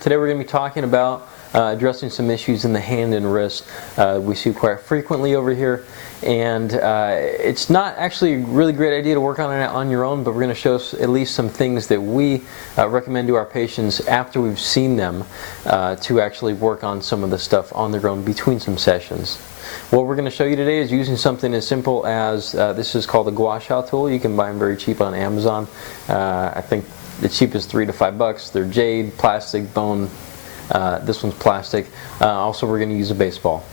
Today we're going to be talking about addressing some issues in the hand and wrist we see quite frequently over here, and it's not actually a really great idea to work on it on your own, but we're going to show at least some things that we recommend to our patients after we've seen them to actually work on some of the stuff on their own between some sessions. What we're going to show you today is using something as simple as this is called a gua sha tool. You can buy them very cheap on Amazon. I think the cheapest $3 to $5. They're jade, plastic, bone. This one's plastic. Also, we're going to use a baseball.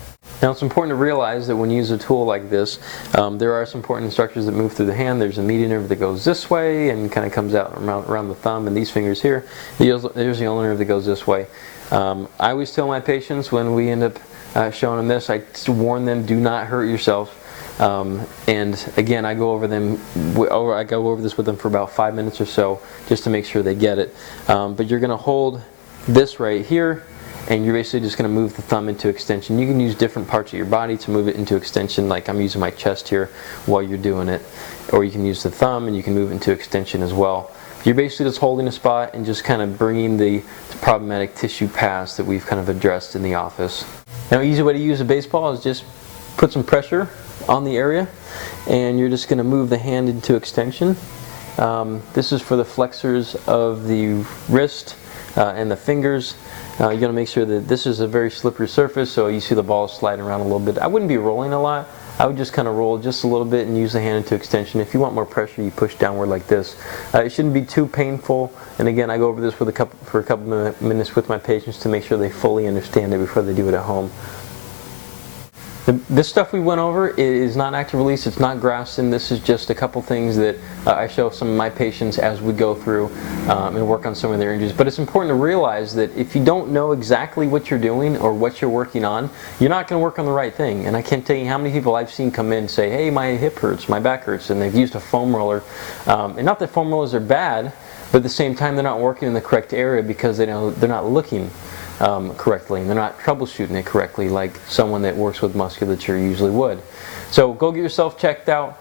Now, it's important to realize that when you use a tool like this, there are some important instructions that move through the hand. There's a median nerve that goes this way and kind of comes out around the thumb and these fingers here. There's the ulnar nerve that goes this way. I always tell my patients when we end up showing them this, I warn them, do not hurt yourself. And again, I go over this with them for about 5 minutes or so just to make sure they get it. But you're going to hold this right here, and you're basically just going to move the thumb into extension. You can use different parts of your body to move it into extension, like I'm using my chest here while you're doing it. Or you can use the thumb and you can move it into extension as well. You're basically just holding a spot and just kind of bringing the problematic tissue past that we've kind of addressed in the office. Now, an easy way to use a baseball is just put some pressure on the area, and you're just going to move the hand into extension. This is for the flexors of the wrist and the fingers. You're going to make sure that this is a very slippery surface, so you see the ball sliding around a little bit. I wouldn't be rolling a lot. I would just kind of roll just a little bit and use the hand into extension. If you want more pressure, you push downward like this. It shouldn't be too painful. And again, I go over this for a couple minutes with my patients to make sure they fully understand it before they do it at home. This stuff we went over is not active release, it's not Grafton. This is just a couple things that I show some of my patients as we go through and work on some of their injuries. But it's important to realize that if you don't know exactly what you're doing or what you're working on, you're not going to work on the right thing. And I can't tell you how many people I've seen come in and say, hey, my hip hurts, my back hurts, and they've used a foam roller. And not that foam rollers are bad, but at the same time they're not working in the correct area because they're not looking correctly, and they're not troubleshooting it correctly like someone that works with musculature usually would. So go get yourself checked out.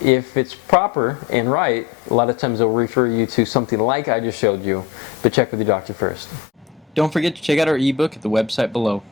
If it's proper and right, a lot of times they'll refer you to something like I just showed you, but check with your doctor first. Don't forget to check out our ebook at the website below.